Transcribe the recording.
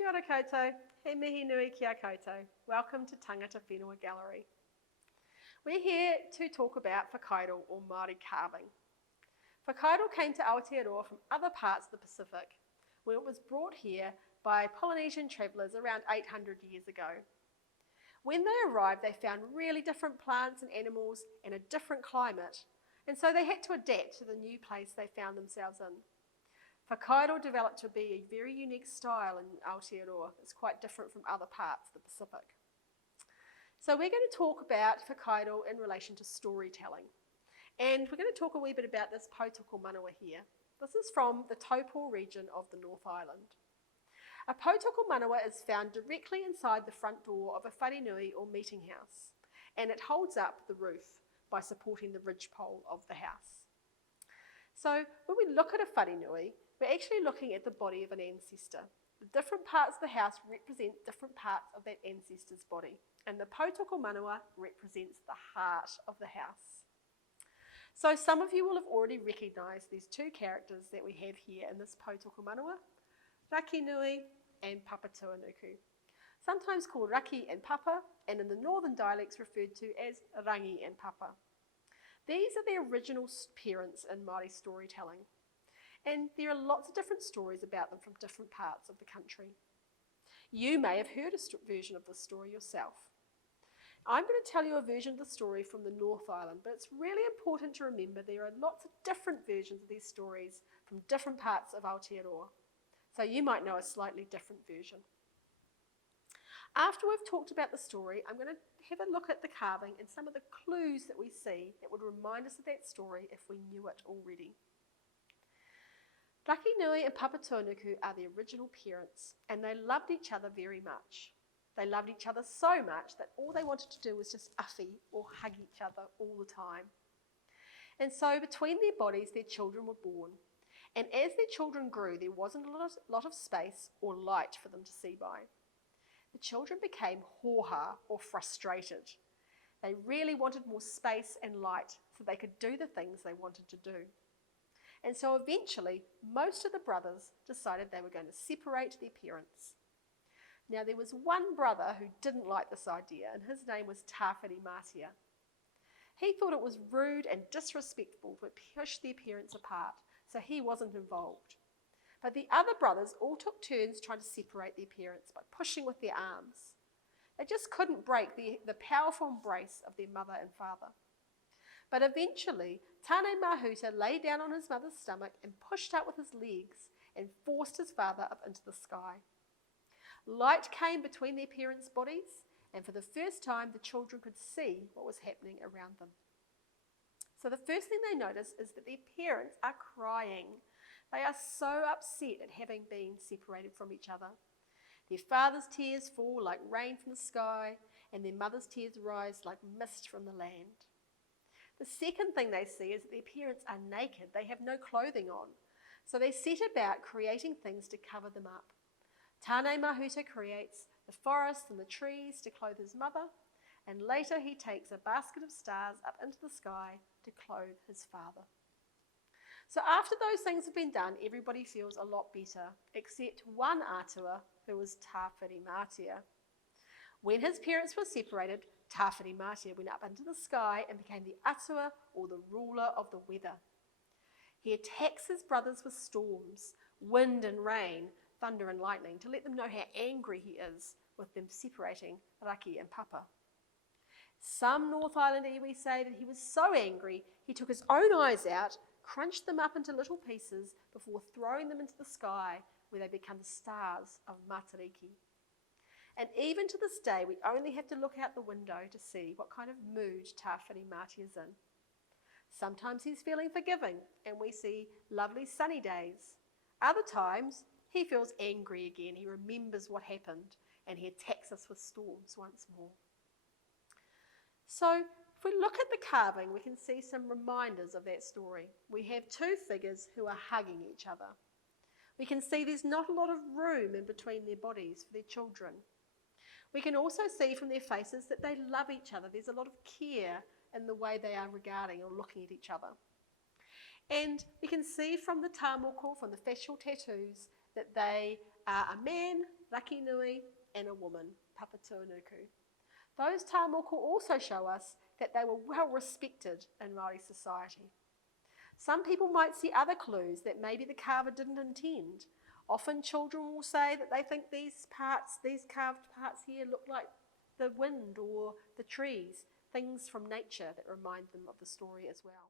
Kia ora koutou, he mihi nui ki a koutou. Welcome to Tangata Whenua Gallery. We're here to talk about Whakairo or Maori carving. Whakairo came to Aotearoa from other parts of the Pacific when it was brought here by Polynesian travellers around 800 years ago. When they arrived, they found really different plants and animals and a different climate, and so they had to adapt to the new place they found themselves in. Whakairo developed to be a very unique style in Aotearoa. It's quite different from other parts of the Pacific. So we're going to talk about Whakairo in relation to storytelling. And we're going to talk a wee bit about this Potoko manawa here. This is from the Taupo region of the North Island. A Potoko manawa is found directly inside the front door of a wharenui or meeting house, and it holds up the roof by supporting the ridgepole of the house. So when we look at a wharenui, we're actually looking at the body of an ancestor. The different parts of the house represent different parts of that ancestor's body, and the Potoko manawa represents the heart of the house. So some of you will have already recognised these two characters that we have here in this Potoko manawa, Raki Nui and Papa Tuanuku, sometimes called Raki and Papa, and in the northern dialects referred to as Rangi and Papa. These are the original parents in Māori storytelling, and there are lots of different stories about them from different parts of the country. You may have heard a version of this story yourself. I'm going to tell you a version of the story from the North Island, but it's really important to remember there are lots of different versions of these stories from different parts of Aotearoa. So you might know a slightly different version. After we've talked about the story, I'm going to have a look at the carving and some of the clues that we see that would remind us of that story if we knew it already. Raki Nui and Papa Tuanuku are the original parents, and they loved each other very much. They loved each other so much that all they wanted to do was just awhi or hug each other all the time. And so between their bodies, their children were born. And as their children grew, there wasn't a lot of space or light for them to see by. The children became hoha or frustrated. They really wanted more space and light so they could do the things they wanted to do. And so eventually, most of the brothers decided they were going to separate their parents. Now there was one brother who didn't like this idea, and his name was Tawhirimatea. He thought it was rude and disrespectful to push their parents apart, so he wasn't involved. But the other brothers all took turns trying to separate their parents by pushing with their arms. They just couldn't break the powerful embrace of their mother and father. But eventually, Tāne Mahuta lay down on his mother's stomach and pushed up with his legs and forced his father up into the sky. Light came between their parents' bodies, and for the first time the children could see what was happening around them. So the first thing they notice is that their parents are crying. They are so upset at having been separated from each other. Their father's tears fall like rain from the sky, and their mother's tears rise like mist from the land. The second thing they see is that their parents are naked. They have no clothing on. So they set about creating things to cover them up. Tāne Mahuta creates the forests and the trees to clothe his mother, and later he takes a basket of stars up into the sky to clothe his father. So after those things have been done, everybody feels a lot better, except one atua who was Tawhirimatea. When his parents were separated, Tawhirimatea went up into the sky and became the atua, or the ruler of the weather. He attacks his brothers with storms, wind and rain, thunder and lightning, to let them know how angry he is with them separating Raki and Papa. Some North Island iwi say that he was so angry he took his own eyes out, crunched them up into little pieces before throwing them into the sky, where they become the stars of Matariki. And even to this day, we only have to look out the window to see what kind of mood Tawhirimatea is in. Sometimes he's feeling forgiving, and we see lovely sunny days. Other times, he feels angry again. He remembers what happened, and he attacks us with storms once more. So, if we look at the carving, we can see some reminders of that story. We have two figures who are hugging each other. We can see there's not a lot of room in between their bodies for their children. We can also see from their faces that they love each other. There's a lot of care in the way they are regarding or looking at each other. And we can see from the tāmoko, from the facial tattoos, that they a man, raki nui, and a woman, papa tūnuku. Those tā moko also show us that they were well respected in Māori society. Some people might see other clues that maybe the carver didn't intend. Often children will say that they think these carved parts here look like the wind or the trees, things from nature that remind them of the story as well.